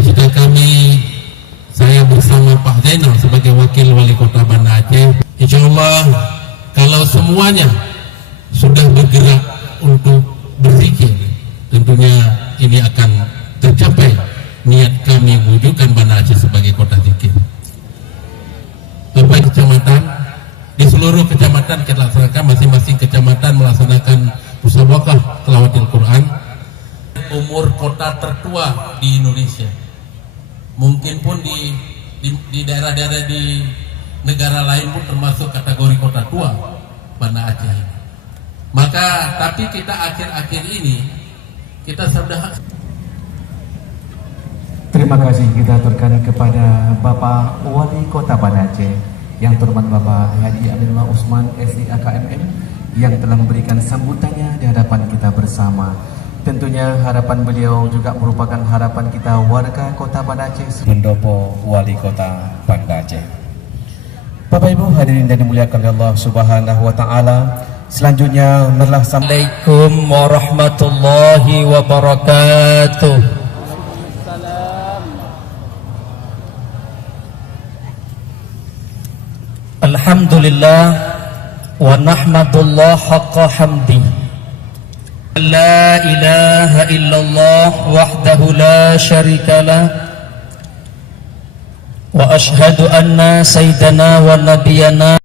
cita-cita kami, saya bersama Pak Zainal sebagai Wakil Wali Kota Banda Aceh, insya Allah kalau semuanya sudah bergerak untuk berzikir, tentunya ini akan tercapai niat kami mewujudkan Banda Aceh sebagai kota zikir. Berbagai kecamatan, di seluruh kecamatan kita laksanakan, masing-masing kecamatan melaksanakan musabaqah tilawatil Quran. Umur kota tertua di Indonesia, mungkin pun di daerah-daerah di negara lain pun termasuk kategori kota tua Banda Aceh ini. Maka tapi kita akhir-akhir ini kita sudah. Terima kasih kita aturkan kepada Bapak Wali Kota Banda Aceh yang terhormat Bapak Haji Aminullah Usman SDAKMM yang telah memberikan sambutannya di hadapan kita bersama. Tentunya harapan beliau juga merupakan harapan kita warga Kota Banda Aceh. Pendopo Wali Kota Banda Aceh. Bapak Ibu hadirin yang dimuliakan Allah Subhanahu wa taala, selanjutnya Assalamualaikum warahmatullahi wabarakatuh. Alhamdulillah wa nahmadullah haqqa hamdi. La ilaha illallah wahdahu la syarikalah wa ashhadu anna sayyidana wa nabiyana